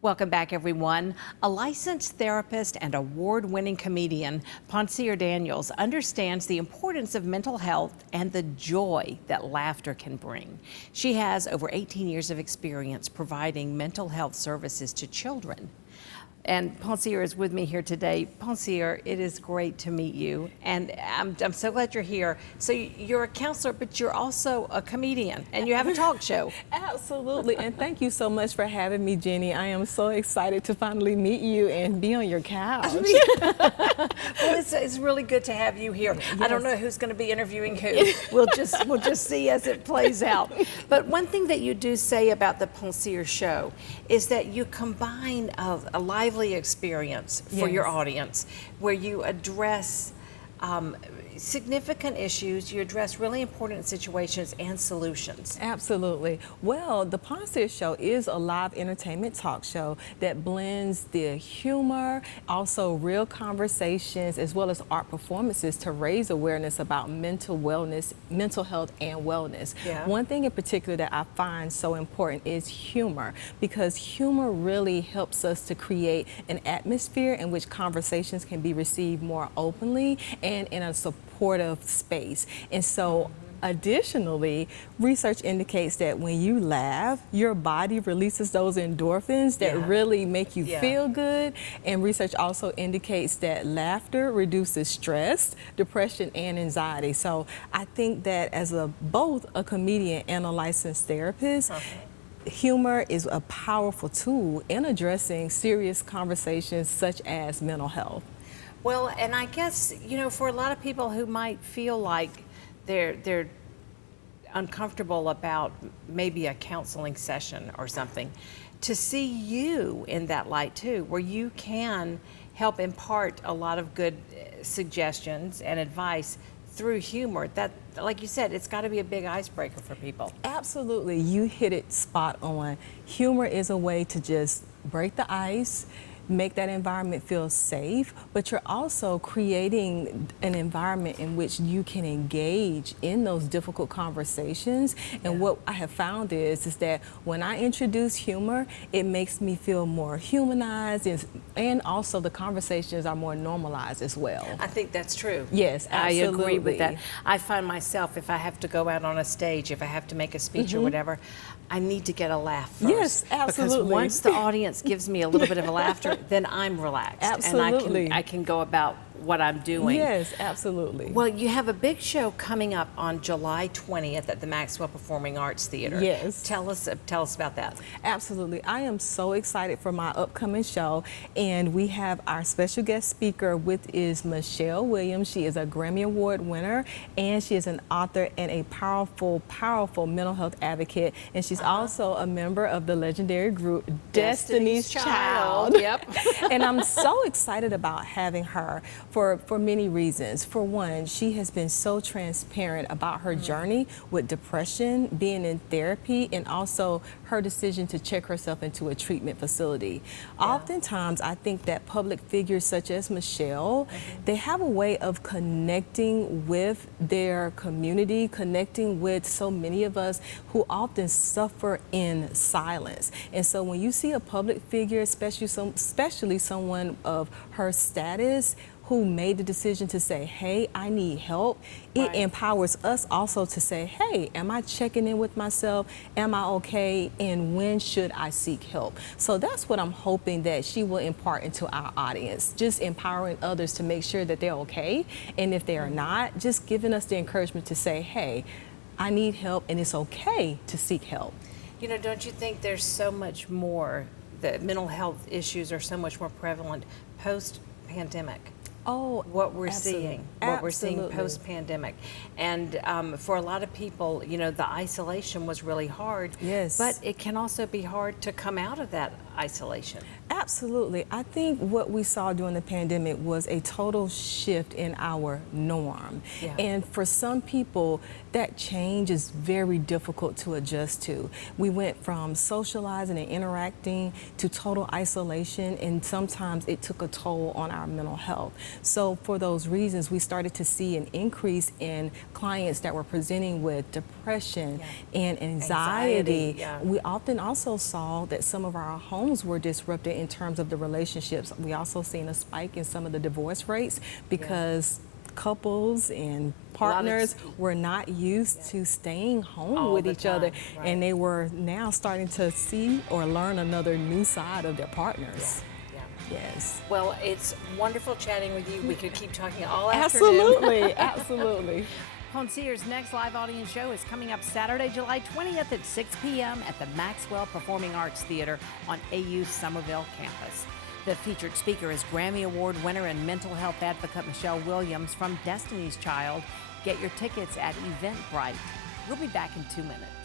Welcome back, everyone. A licensed therapist and award-winning comedian, Poncere Daniels understands the importance of mental health and the joy that laughter can bring. She has over 18 years of experience providing mental health services to children. And Poncere is with me here today. Poncere, it is great to meet you, and I'm so glad you're here. So you're a counselor, but you're also a comedian, and you have a talk show. Absolutely, and thank you so much for having me, Jenny. I am so excited to finally meet you and be on your couch. Well, it's really good to have you here. Yes. I don't know who's going to be interviewing who. We'll just see as it plays out. But one thing that you do say about the Poncere Show is that you combine a lively experience for your audience, where you address significant issues, you address really important situations and solutions. Absolutely. Well, the Poncere Show is a live entertainment talk show that blends the humor, also real conversations, as well as art performances to raise awareness about mental health and wellness. Yeah. One thing in particular that I find so important is humor, because humor really helps us to create an atmosphere in which conversations can be received more openly and in a supportive space. And so additionally, research indicates that when you laugh, your body releases those endorphins that really make you feel good. And research also indicates that laughter reduces stress, depression, and anxiety. So I think that as both a comedian and a licensed therapist, humor is a powerful tool in addressing serious conversations such as mental health. Well, and I guess, you know, for a lot of people who might feel like they're uncomfortable about maybe a counseling session or something, to see you in that light too, where you can help impart a lot of good suggestions and advice through humor, that, like you said, it's got to be a big icebreaker for people. Absolutely, you hit it spot on. Humor is a way to just break the ice, make that environment feel safe, but you're also creating an environment in which you can engage in those difficult conversations. And what I have found is that when I introduce humor, it makes me feel more humanized, and also the conversations are more normalized as well. I think that's true. Yes, absolutely. I agree with that. I find myself, if I have to go out on a stage, if I have to make a speech or whatever, I need to get a laugh first. Yes, absolutely. Because once the audience gives me a little bit of a laughter, then I'm relaxed. Absolutely. And I can go about what I'm doing. Yes, absolutely. Well, you have a big show coming up on July 20th at the Maxwell Performing Arts Theater. Yes. Tell us about that. Absolutely. I am so excited for my upcoming show, and we have our special guest speaker is Michelle Williams. She is a Grammy Award winner, and she is an author and a powerful, powerful mental health advocate, and she's also a member of the legendary group Destiny's Child. Yep. And I'm so excited about having her for many reasons. For one, she has been so transparent about her journey with depression, being in therapy, and also her decision to check herself into a treatment facility. Oftentimes, I think that public figures such as Michelle, they have a way of connecting with their community, connecting with so many of us who often suffer in silence. And so when you see a public figure, especially someone of her status, who made the decision to say, hey, I need help, it empowers us also to say, hey, am I checking in with myself? Am I okay? And when should I seek help? So that's what I'm hoping that she will impart into our audience, just empowering others to make sure that they're okay. And if they are not, just giving us the encouragement to say, hey, I need help, and it's okay to seek help. You know, don't you think there's so much more, the mental health issues are so much more prevalent post-pandemic? Oh, what we're seeing post-pandemic. And for a lot of people, you know, the isolation was really hard. Yes. But it can also be hard to come out of that isolation. Absolutely. I think what we saw during the pandemic was a total shift in our norm. Yeah. And for some people, that change is very difficult to adjust to. We went from socializing and interacting to total isolation, and sometimes it took a toll on our mental health. So for those reasons, we started to see an increase in clients that were presenting with depression and anxiety. Yeah. We often also saw that some of our homes were disrupted in terms of the relationships. We also seen a spike in some of the divorce rates because couples and partners were not used to staying home All with the each other, time, right. and they were now starting to see or learn another new side of their partners. Yes. Well, it's wonderful chatting with you. We could keep talking all afternoon. Absolutely, absolutely. Poncere's next live audience show is coming up Saturday, July 20th at 6 p.m. at the Maxwell Performing Arts Theater on AU Somerville campus. The featured speaker is Grammy Award winner and mental health advocate Michelle Williams from Destiny's Child. Get your tickets at Eventbrite. We'll be back in 2 minutes.